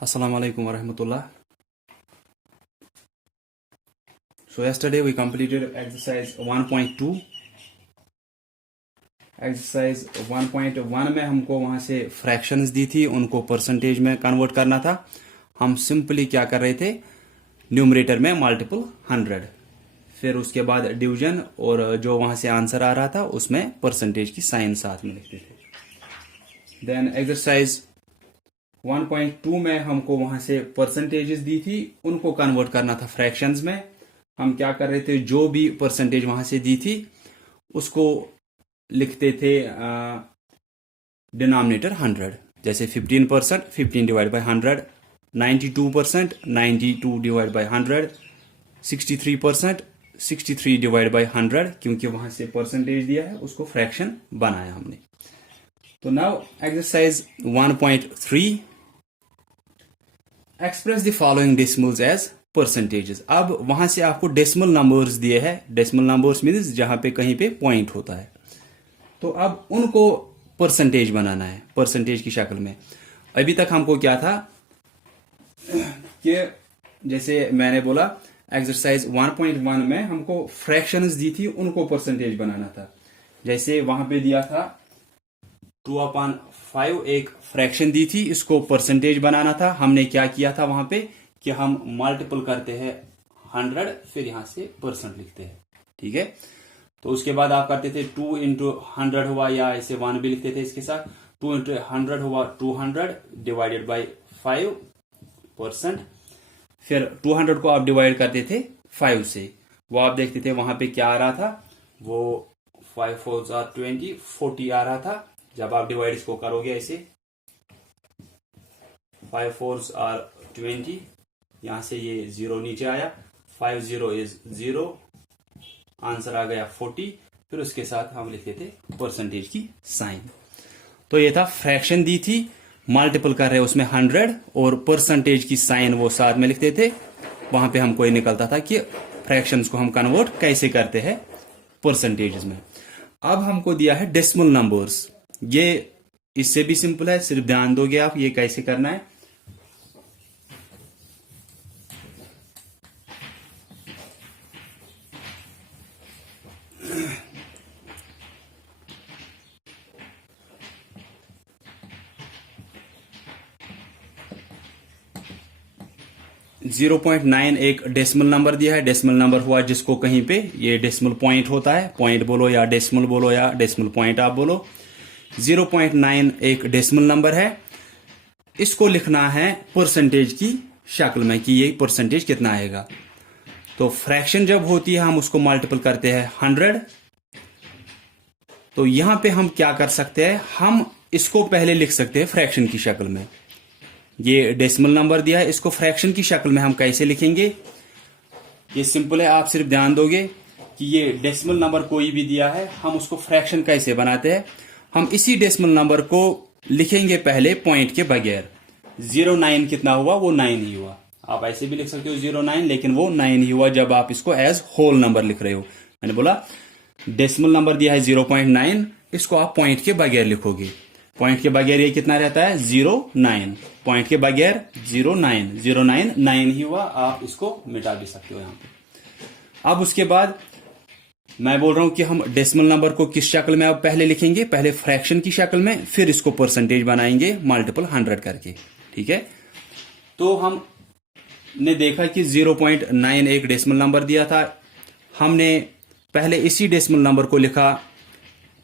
Assalamu alaikum warahmatullah. So yesterday we completed exercise 1.2. Exercise 1.1 में हमको वहां से फ्रैक्शंस दी थी, उनको परसेंटेज में कन्वर्ट करना था। हम सिंपली क्या कर रहे थे, न्यूमरेटर में मल्टीपल 100, फिर उसके बाद डिवीजन और जो वहां से आंसर आ रहा था उसमें परसेंटेज की साइन साथ में लिखते थे। देन एक्सरसाइज 1.2 में हमको वहां से परसेंटेजेस दी थी, उनको कन्वर्ट करना था फ्रैक्शंस में। हम क्या कर रहे थे, जो भी परसेंटेज वहां से दी थी उसको लिखते थे डिनोमिनेटर 100। जैसे 15%, 15 divide by 100, 92%, 92 divide by 100, 63%, 63 divide by 100, क्योंकि वहां से परसेंटेज दिया है उसको फ्रैक्शन बनाया हमने। तो now exercise 1.3, express the following decimals as percentages. अब वहां से आपको डेसिमल नंबर्स दिए हैं। डेसिमल नंबर्स मीन्स जहां पे कहीं पे पॉइंट होता है, तो अब उनको परसेंटेज बनाना है परसेंटेज की शक्ल में। अभी तक हमको क्या था कि जैसे मैंने बोला एक्सरसाइज 1.1 में हमको फ्रैक्शंस दी थी, उनको परसेंटेज बनाना था। जैसे वहां पे दिया था 2/5 एक फ्रैक्शन दी थी, इसको परसेंटेज बनाना था। हमने क्या किया था वहां पे कि हम मल्टीपल करते हैं 100, फिर यहां से परसेंट लिखते हैं। ठीक है, तो उसके बाद आप करते थे 2 इंटू 100 हुआ, या ऐसे 1 भी लिखते थे इसके साथ। 2 इंटू 100 हुआ 200 डिवाइडेड बाई 5%। फिर 200 को आप डिवाइड करते थे 5 से, वो आप देखते थे वहां पे क्या आ रहा था, वो 5 4 आर 20, 40 आ रहा था। जब आप डिवाइड इसको करोगे ऐसे 5 4 आर 20, यहां से ये 0 नीचे आया, 5 0 इज 0, आंसर आ गया 40। फिर उसके साथ हम लिखते थे परसेंटेज की साइन। तो ये था फ्रैक्शन दी थी, मल्टीपल कर रहे उसमें 100 और परसेंटेज की साइन वो साथ में लिखते थे। वहां पे हमको ये निकलता था कि फ्रैक्शंस को हम कन्वर्ट कैसे करते हैं परसेंटेजेस में। अब हमको दिया है डेसिमल नंबर्स। ये इससे भी सिंपल है, सिर्फ ध्यान दोगे आप ये कैसे करना है। 0.9 एक डेसिमल नंबर दिया है। डेसिमल नंबर हुआ जिसको कहीं पे ये डेसिमल पॉइंट होता है, पॉइंट बोलो या डेसिमल बोलो या डेसिमल पॉइंट आप बोलो। 0.9 एक डेसिमल नंबर है, इसको लिखना है परसेंटेज की शक्ल में कि ये परसेंटेज कितना आएगा। तो फ्रैक्शन जब होती है हम उसको मल्टीपल करते हैं 100। तो यहां पे हम क्या कर सकते हैं, हम इसको पहले लिख सकते हैं फ्रैक्शन की शक्ल में। ये डेसिमल नंबर दिया है, इसको फ्रैक्शन की शक्ल में हम कैसे लिखेंगे, ये सिंपल है। आप सिर्फ ध्यान दोगे कि ये डेसिमल नंबर कोई भी दिया है, हम उसको फ्रैक्शन कैसे बनाते हैं। हम इसी डेसिमल नंबर को लिखेंगे पहले पॉइंट के बगैर। 09 कितना हुआ, वो 9 ही हुआ। आप ऐसे भी लिख सकते हो 09, लेकिन वो 9 ही हुआ जब आप इसको एज होल नंबर लिख रहे हो। मैंने बोला डेसिमल नंबर दिया है 0.9, इसको आप पॉइंट के बगैर लिखोगे। पॉइंट के बगैर ये कितना रहता है 09, पॉइंट के बगैर 09, 09 9 ही हुआ। आप इसको मिटा भी सकते हो यहां पे। अब उसके बाद मैं बोल रहा हूं कि हम डेसिमल नंबर को किस शक्ल में अब पहले लिखेंगे, पहले फ्रैक्शन की शक्ल में, फिर इसको परसेंटेज बनाएंगे मल्टीपल 100 करके। ठीक है, तो हमने देखा कि 0.9 एक डेसिमल नंबर दिया था, हमने पहले इसी डेसिमल नंबर को लिखा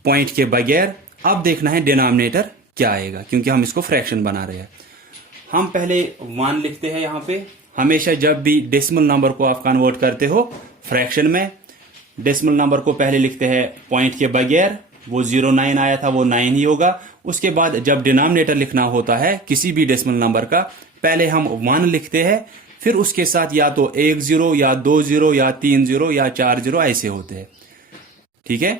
पॉइंट के बगैर। अब देखना है डिनोमिनेटर क्या आएगा, क्योंकि हम इसको फ्रैक्शन बना रहे हैं। हम पहले 1 लिखते हैं यहां पे। हमेशा जब भी डेसिमल नंबर को आप कन्वर्ट करते हो फ्रैक्शन में, डेसिमल नंबर को पहले लिखते हैं पॉइंट के बगैर। वो 09 आया था, वो 9 ही होगा। उसके बाद जब डिनोमिनेटर लिखना होता है किसी भी डेसिमल नंबर का, पहले हम 1 लिखते हैं, फिर उसके साथ या तो 1 0 या 2 0 या 3 0 या 4 0 ऐसे होते हैं। ठीक है,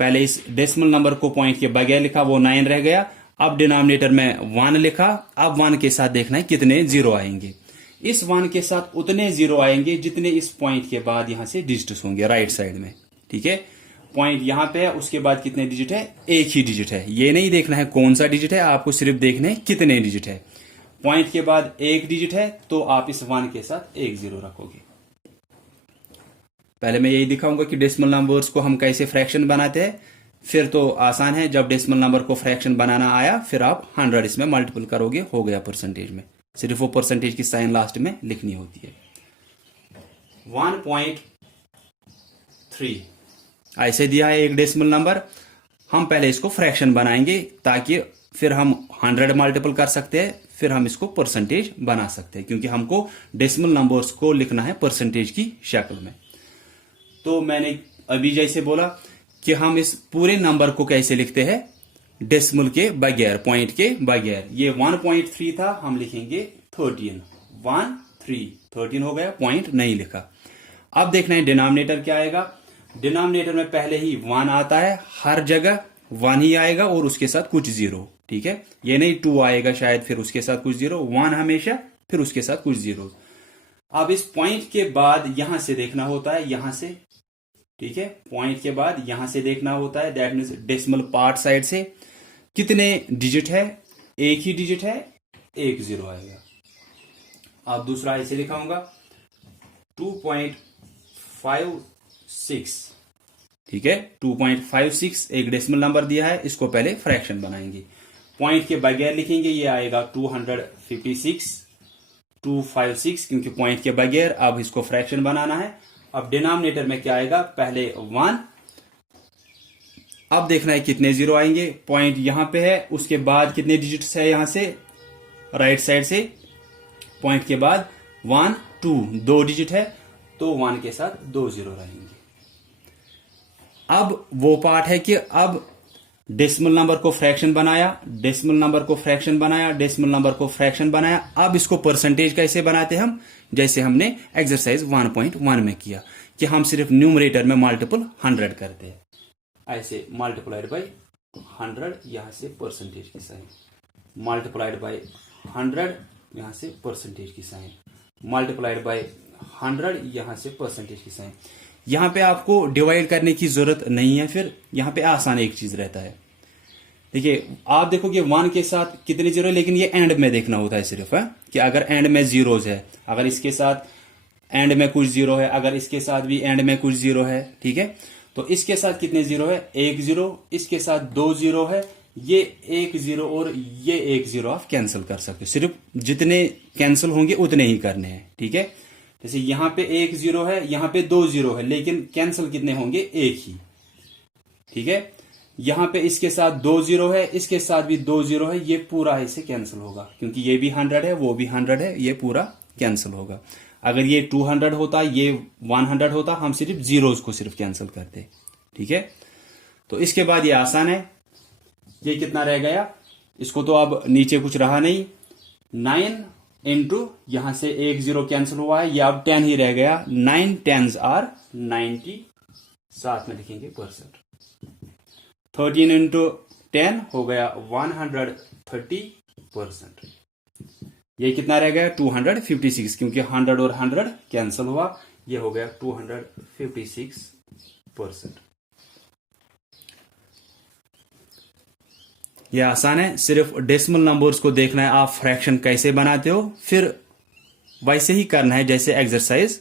पहले इस डेसिमल नंबर को पॉइंट के बगैर लिखा, वो 9 रह गया। अब डिनोमिनेटर में 1 लिखा, अब 1 के साथ देखना है कितने 0 आएंगे। इस 1 के साथ उतने 0 आएंगे जितने इस पॉइंट के बाद यहां से डिजिट्स होंगे राइट साइड में। ठीक है, पॉइंट यहां पे है, उसके बाद कितने डिजिट है, एक ही डिजिट है। ये नहीं देखना है कौन सा डिजिट है, आपको सिर्फ देखना है कितने डिजिट है। पॉइंट के बाद एक डिजिट है तो आप इस 1 के साथ एक 0 रखोगे। पहले मैं यही दिखाऊंगा कि डेसिमल नंबर्स को हम कैसे फ्रैक्शन बनाते हैं, फिर तो आसान है। जब डेसिमल नंबर को फ्रैक्शन बनाना आया फिर आप 100 इसमें मल्टीपल करोगे, हो गया परसेंटेज में। सिर्फ वो परसेंटेज की साइन लास्ट में लिखनी होती है। 1.3 ऐसे दिया है एक डेसिमल नंबर। हम पहले इसको फ्रैक्शन बनाएंगे ताकि फिर हम 100 मल्टीपल कर सकते हैं, फिर हम इसको परसेंटेज बना सकते हैं, क्योंकि हमको डेसिमल नंबर्स को लिखना है परसेंटेज की शक्ल में। तो मैंने अभी जैसे बोला कि हम इस पूरे नंबर को कैसे लिखते हैं, डेसिमल के बगैर, पॉइंट के बगैर। ये 1.3 था, हम लिखेंगे 13। 13 हो गया, पॉइंट नहीं लिखा। अब देखना है डिनोमिनेटर क्या आएगा। डिनोमिनेटर में पहले ही 1 आता है, हर जगह 1 ही आएगा और उसके साथ कुछ 0, ठीक है। ये नहीं 2 आएगा शायद फिर उसके साथ कुछ 0, 1 हमेशा फिर उसके साथ कुछ 0। अब इस पॉइंट के बाद यहां से देखना होता है, यहां से, ठीक है। पॉइंट के बाद यहां से देखना होता है, that means decimal part side से कितने डिजिट है, एक ही डिजिट है, एक 0 आएगा। अब दूसरा ऐसे लिखाऊंगा 2.56, ठीक है। 2.56 एक डेसिमल नंबर दिया है, इसको पहले फ्रैक्शन बनाएंगे। पॉइंट के बगैर लिखेंगे, ये आएगा 256, 256, क्योंकि पॉइंट के बगैर। अब इसको फ्रैक्शन बनाना है। अब डिनोमिनेटर में क्या आएगा, पहले 1। अब देखना है कितने 0 आएंगे। पॉइंट यहां पे है, उसके बाद कितने डिजिट्स है, यहां से राइट साइड से पॉइंट के बाद 1 2 2 डिजिट है, तो 1 के साथ 2 0 रहेंगे। अब वो पार्ट है कि अब डेसिमल नंबर को फ्रैक्शन बनाया, डेसिमल नंबर को फ्रैक्शन बनाया, डेसिमल नंबर को फ्रैक्शन बनाया। अब इसको परसेंटेज कैसे बनाते हम, जैसे हमने एक्सरसाइज 1.1 में किया कि हम सिर्फ न्यूमरेटर में मल्टीपल 100 करते हैं, ऐसे मल्टीप्लाइड बाय 100, यहां से परसेंटेज की साइन, मल्टीप्लाइड बाय 100, यहां से परसेंटेज की साइन, मल्टीप्लाइड बाय 100, यहां से परसेंटेज की साइन। यहां पे आपको डिवाइड करने की जरूरत नहीं है, फिर यहां पे आसान एक चीज रहता है। देखिए आप देखोगे 1 के साथ कितने 0 है, लेकिन ये एंड में देखना होता है सिर्फ, है कि अगर एंड में 0s है, अगर इसके साथ एंड में कुछ 0 है, अगर इसके साथ भी एंड में कुछ 0 है, ठीक है। तो इसके साथ कितने 0 है, एक 0, इसके साथ 2 0 है, ये एक 0 और ये एक 0 आप कैंसिल कर सकते हो। सिर्फ जितने कैंसिल होंगे उतने ही करने हैं, ठीक है। जैसे यहां पे एक 0 है, यहां पे 2 0 है, लेकिन कैंसिल कितने होंगे, एक ही, ठीक है। यहां पे इसके साथ 2 0 है, इसके साथ भी 2 0 है, ये पूरा ऐसे कैंसिल होगा, क्योंकि ये भी 100 है, वो भी 100 है, ये पूरा कैंसिल होगा। अगर ये 200 होता, ये 100 होता, हम सिर्फ जीरोस को सिर्फ कैंसिल करते, ठीक है। तो इसके बाद ये आसान है। ये कितना रह गया, इसको तो अब नीचे कुछ रहा नहीं, 9 इंटू यहां से एक 0 कैंसिल हुआ है, ये अब 10 ही रह गया। 9 10s आर 90, साथ में लिखेंगे परसेंट। 13 इंटू 10 हो गया 130%। ये कितना रह गया, 256, क्योंकि 100 और 100 कैंसिल हुआ, ये हो गया 256%। ये आसान है, सिर्फ डेसिमल नंबर्स को देखना है आप फ्रैक्शन कैसे बनाते हो, फिर वैसे ही करना है जैसे एक्सरसाइज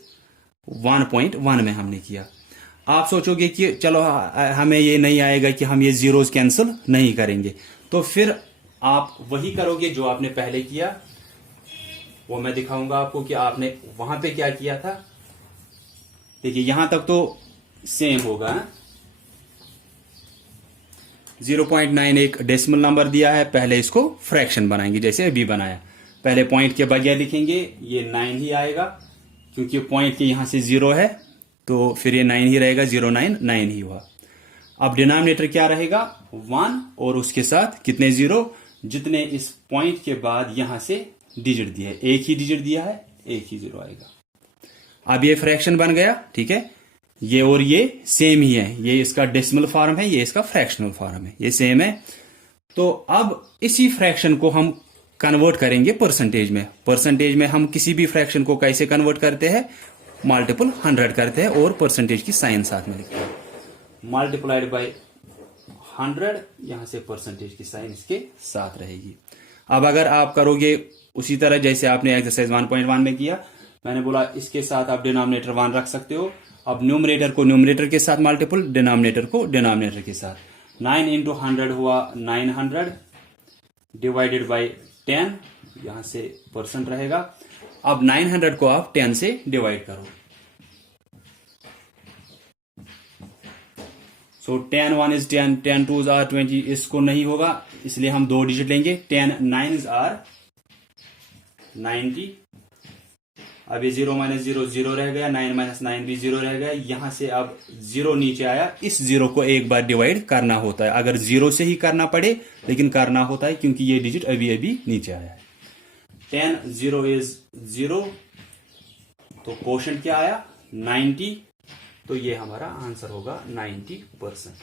1.1 में हमने किया। आप सोचोगे कि चलो हमें ये नहीं आएगा कि हम ये जीरोस कैंसिल नहीं करेंगे, तो फिर आप वही करोगे जो आपने पहले किया। वो मैं दिखाऊंगा आपको कि आपने वहां पे क्या किया था। देखिए यहां तक तो सेम होगा, 0.9 एक डेसिमल नंबर दिया है, पहले इसको फ्रैक्शन बनाएंगे जैसे अभी बनाया। पहले पॉइंट के बगैर लिखेंगे, ये 9 ही आएगा, क्योंकि पॉइंट के यहां से 0 है, तो फिर ये 9 ही रहेगा, 0 9 9 ही हुआ। अब डिनोमिनेटर क्या रहेगा, 1 और उसके साथ कितने 0, जितने इस पॉइंट के बाद यहां से डिजिट दिया है, एक ही डिजिट दिया है, एक ही 0 आएगा। अब ये फ्रैक्शन बन गया, ठीक है। ये और ये सेम ही है, ये इसका डेसिमल फॉर्म है, ये इसका फ्रैक्शनल फॉर्म है, ये सेम है। तो अब इसी फ्रैक्शन को हम कन्वर्ट करेंगे परसेंटेज में। परसेंटेज में हम किसी भी फ्रैक्शन को कैसे कन्वर्ट करते हैं, मल्टीपल 100 करते हैं और परसेंटेज की साइन साथ में लिखते हैं, मल्टीप्लाइड बाय 100, यहां से परसेंटेज की साइन इसके साथ रहेगी। अब अगर आप करोगे उसी तरह जैसे आपने एक्सरसाइज 1.1 में किया, मैंने बोला इसके साथ आप डिनोमिनेटर 1 रख सकते हो। अब न्यूमरेटर को न्यूमरेटर के साथ मल्टीपल, डिनोमिनेटर को डिनोमिनेटर के साथ। 9 इंटू 100 हुआ 900 डिवाइडेड बाई 10, यहां से परसेंट रहेगा। अब 900 को आप 10 से डिवाइड करो। सो 10 1 इज 10, 10 2 आर 20, इसको नहीं होगा इसलिए हम 2 डिजिट लेंगे। 10 9 आर 90। अब ये 0 माइनस 0 0 रह गया, 9 माइनस 9 भी 0 रह गया। यहां से अब 0 नीचे आया, इस 0 को एक बार डिवाइड करना होता है। अगर 0 से ही करना पड़े लेकिन करना होता है क्योंकि ये डिजिट अभी अभी नीचे आया है। 10 0 इज 0, तो क्वोशंट क्या आया 90, तो ये हमारा आंसर होगा 90%।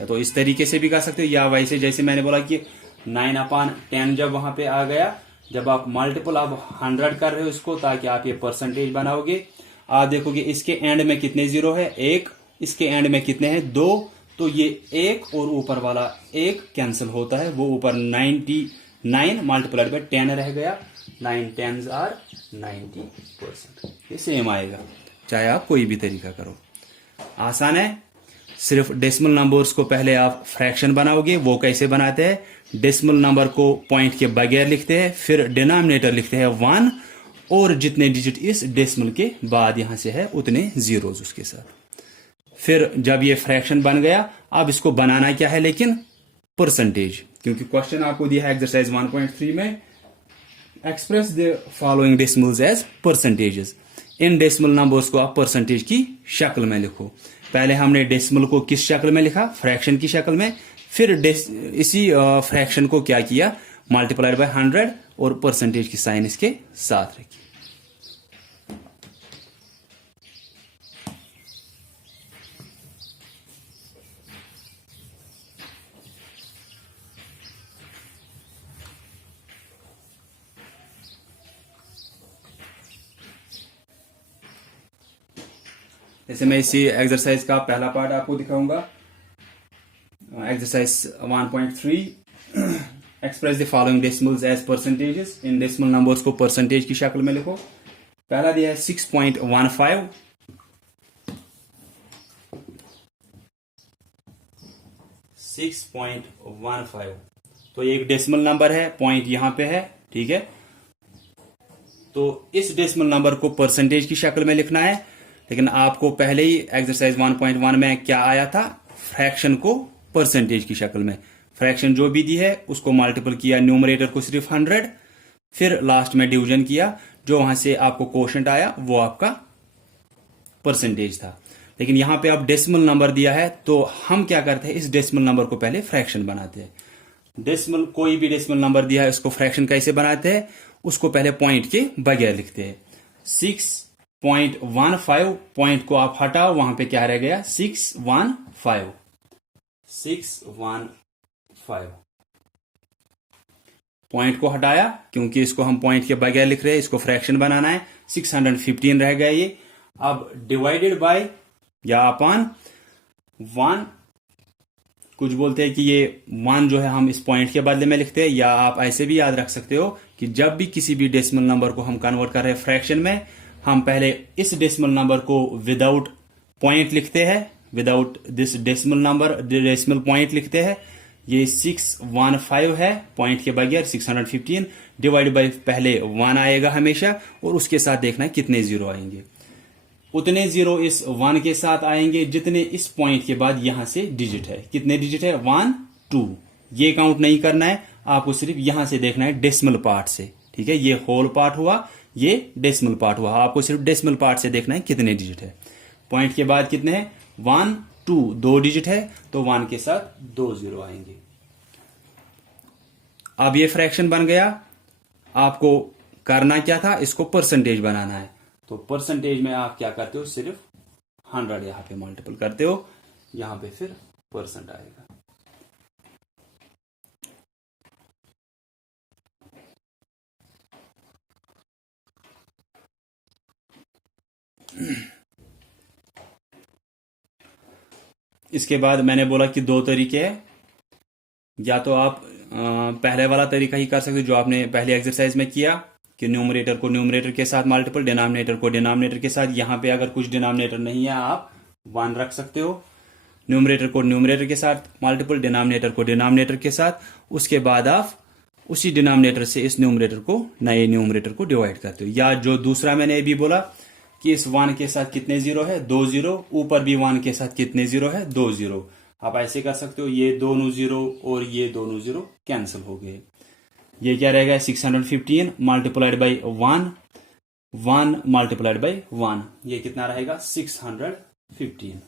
तो इस तरीके से भी कर सकते हो, या वैसे जैसे मैंने बोला कि 9/10 जब वहां पे आ गया, जब आप मल्टीपल आप 100 कर रहे हो इसको, ताकि आप ये परसेंटेज बनाओगे। आप देखोगे इसके एंड में कितने 0 है 1, इसके एंड में कितने हैं 2, तो ये 1 और ऊपर वाला 1 कैंसिल होता है, वो ऊपर 99 मल्टीप्लाइड बाय 10 रह गया। 9 10s आर 90%। ये सेम आएगा चाहे आप कोई भी तरीका करो, आसान है। सिर्फ डेसिमल नंबर्स को पहले आप फ्रैक्शन बनाओगे। वो कैसे बनाते हैं, डेसिमल नंबर को पॉइंट के बगैर लिखते हैं, फिर डिनोमिनेटर लिखते हैं 1, और जितने डिजिट इस डेसिमल के बाद यहां से है उतने जीरोज उसके साथ। फिर जब ये फ्रैक्शन बन गया, अब इसको बनाना क्या है लेकिन परसेंटेज, क्योंकि क्वेश्चन आपको दिया है एक्सरसाइज 1.3 में, express the following decimals as percentages. इन डेसिमल नंबर्स को आप परसेंटेज की शक्ल में लिखो। पहले हमने डेसिमल को किस शक्ल में लिखा, फ्रैक्शन की शक्ल में, फिर इसी फ्रैक्शन को क्या किया, मल्टीप्लाइड बाय 100 और परसेंटेज की साइन इसके साथ रखी। जैसे मैं इसी एक्सरसाइज का पहला पार्ट आपको दिखाऊंगा, exercise 1.3। Express the following decimals as percentages. इन डेसिमल नंबर्स को परसेंटेज की शक्ल में लिखो। पहला दिया है 6.15, 6.15, तो ये एक डेसिमल नंबर है, पॉइंट यहां पे है, ठीक है। तो इस डेसिमल नंबर को परसेंटेज की शक्ल में लिखना है, लेकिन आपको पहले ही एक्सरसाइज 1.1 में क्या आया था, फ्रैक्शन को परसेंटेज की शक्ल में। फ्रैक्शन जो भी दी है उसको मल्टीपल किया, न्यूमरेटर को सिर्फ 100, फिर लास्ट में डिवीजन किया, जो वहां से आपको क्वोशंट आया वो आपका परसेंटेज था। लेकिन यहां पे आप डेसिमल नंबर दिया है, तो हम क्या करते हैं, इस डेसिमल नंबर को पहले फ्रैक्शन बनाते हैं। डेसिमल, कोई भी डेसिमल नंबर दिया है उसको फ्रैक्शन कैसे बनाते हैं, उसको पहले पॉइंट के बगैर लिखते हैं। 6.15, पॉइंट को आप हटाओ, वहां पे क्या रह गया 615, 615। पॉइंट को हटाया क्योंकि इसको हम पॉइंट के बगैर लिख रहे हैं, इसको फ्रैक्शन बनाना है। 615 रह गया ये। अब डिवाइडेड बाय या अपॉन 1, कुछ बोलते हैं कि ये 1 जो है हम इस पॉइंट के बदले में लिखते हैं, या आप ऐसे भी याद रख सकते हो कि जब भी किसी भी डेसिमल नंबर को हम कन्वर्ट कर रहे हैं फ्रैक्शन में, हम पहले इस डेसिमल नंबर को विदाउट पॉइंट लिखते हैं, without this decimal number, decimal point लिखते हैं। ये 615 है, पॉइंट के बगैर 615, डिवाइड बाय पहले 1 आएगा हमेशा, और उसके साथ देखना है कितने जीरो आएंगे। उतने जीरो इस 1 के साथ आएंगे जितने इस पॉइंट के बाद यहां से डिजिट है। कितने डिजिट है 1 2, ये काउंट नहीं करना है आपको, सिर्फ यहां से देखना है डेसिमल पार्ट से, ठीक है। ये होल पार्ट हुआ, ये डेसिमल पार्ट हुआ, आपको सिर्फ डेसिमल पार्ट से देखना है कितने डिजिट है। पॉइंट के बाद कितने हैं 1 2, 2 डिजिट है, तो 1 के साथ 2 जीरो आएंगे। अब ये फ्रैक्शन बन गया। आपको करना क्या था, इसको परसेंटेज बनाना है। तो परसेंटेज में आप क्या करते हो, सिर्फ 100 यहां पे मल्टीपल करते हो, यहां पे फिर परसेंट आएगा। इसके बाद मैंने बोला कि 2 तरीके हैं, या तो आप पहले वाला तरीका ही कर सकते हो जो आपने पहले एक्सरसाइज में किया कि न्यूमरेटर को न्यूमरेटर के साथ मल्टीपल, डिनोमिनेटर को डिनोमिनेटर के साथ। यहाँ पे अगर कुछ डिनोमिनेटर नहीं है आप 1 रख सकते हो। न्यूमरेटर को न्यूमरेटर के साथ मल्टीपल, डिनोमिनेटर को डिनोमिनेटर के साथ। उसके बाद आप उसी डिनोमिनेटर से इस न्यूमरेटर को, नए न्यूमरेटर को डिवाइड करते हो। या जो दूसरा मैंने अभी बोला कि इस 1 के साथ कितने जीरो है, 2 जीरो, ऊपर भी 1 के साथ कितने जीरो है, 2 जीरो। आप ऐसे कर सकते हो, ये दोनों जीरो और ये दोनों जीरो कैंसिल हो गए। ये क्या रहेगा, 615 मल्टीप्लाइड बाई 1, 1 मल्टीप्लाइड बाई 1, ये कितना रहेगा 615।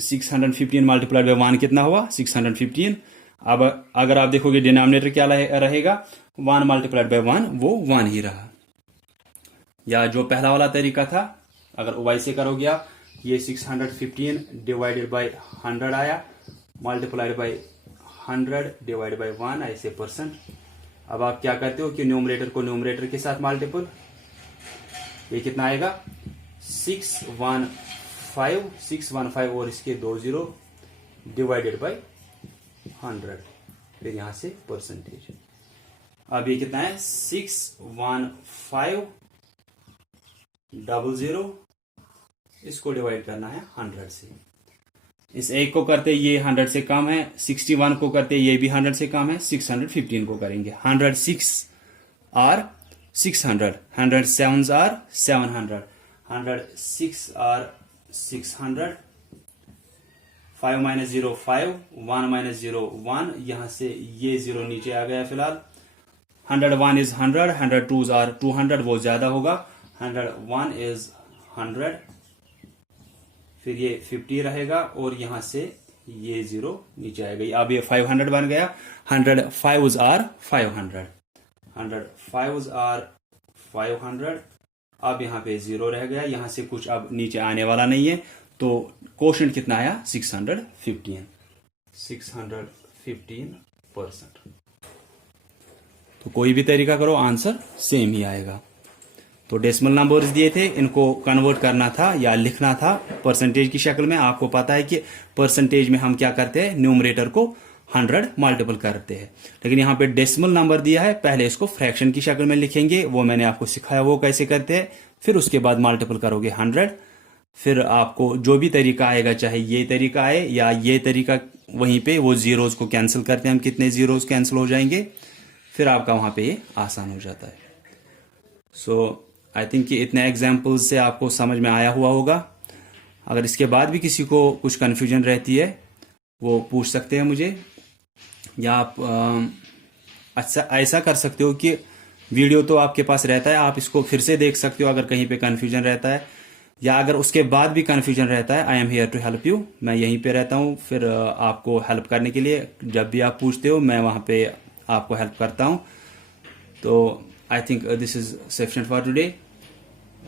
615 मल्टीप्लाइड बाई 1 कितना हुआ 615। अब अगर आप देखोगे डिनोमिनेटर क्या रहेगा, 1 मल्टीप्लाइड बाई 1, वो 1 ही रहा। या जो पहला वाला तरीका था, अगर वैसे करोगे आप, ये 615 डिवाइडेड बाई 100 आया, मल्टीप्लाइड बाई 100 डिवाइड बाई 1, ऐसे परसेंट। अब आप क्या करते हो कि न्यूमरेटर को न्यूमरेटर के साथ मल्टीपल, ये कितना आएगा 615 और इसके 2 जीरो डिवाइडेड बाई 100, फिर यहां से परसेंटेज। अब ये कितना है 61500, इसको डिवाइड करना है 100 से। इस एक को करते ये 100 से कम है, 61 को करते ये भी 100 से कम है, 615 को करेंगे। 106 आर 600, 107 आर 700, 106 आर 600, 5 माइनस 0 5, 1 माइनस 0 1, यहां से ये 0 नीचे आ गया फिलहाल। 101 इज 100, 102 आर 200, वो ज्यादा होगा। 101 इज 100, फिर ये 50 रहेगा और यहां से ये 0 नीचे आएगा। अब ये 500 बन गया। 105 आर 500, 105 आर 500। अब यहां पे 0 रह गया, यहां से कुछ अब नीचे आने वाला नहीं है, तो कोशेंट कितना आया 615, 615%। तो कोई भी तरीका करो आंसर सेम ही आएगा। तो डेसिमल नंबर्स दिए थे, इनको कन्वर्ट करना था या लिखना था परसेंटेज की शक्ल में। आपको पता है कि परसेंटेज में हम क्या करते हैं, न्यूमरेटर को 100 मल्टीपल करते हैं। लेकिन यहाँ पे डेसिमल नंबर दिया है, पहले इसको फ्रैक्शन की शक्ल में लिखेंगे, वो मैंने आपको सिखाया वो कैसे करते हैं। फिर उसके बाद मल्टीपल करोगे 100, फिर आपको जो भी तरीका आएगा, चाहे ये तरीका आए या ये तरीका, वहीं पे वो जीरोज को कैंसिल करते हैं हम, कितने जीरोज कैंसिल हो जाएंगे, फिर आपका वहां पे ये आसान हो जाता है। सो आई थिंक कि इतने एग्जाम्पल्स से आपको समझ में आया हुआ होगा। अगर इसके बाद भी किसी को कुछ कन्फ्यूजन रहती है वो पूछ सकते हैं मुझे, या आप अच्छा ऐसा कर सकते हो कि वीडियो तो आपके पास रहता है, आप इसको फिर से देख सकते हो अगर कहीं पे कन्फ्यूजन रहता है, या अगर उसके बाद भी कन्फ्यूजन रहता है, I am here to help you, मैं यहीं पे रहता हूँ फिर आपको हेल्प करने के लिए। जब भी आप पूछते हो मैं वहाँ पे आपको हेल्प करता हूँ। तो I think this is sufficient for today.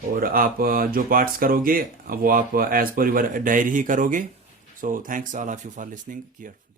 और आप जो पार्ट्स करोगे वो आप एज पर यूर डायरी ही करोगे। So thanks all of you for listening carefully.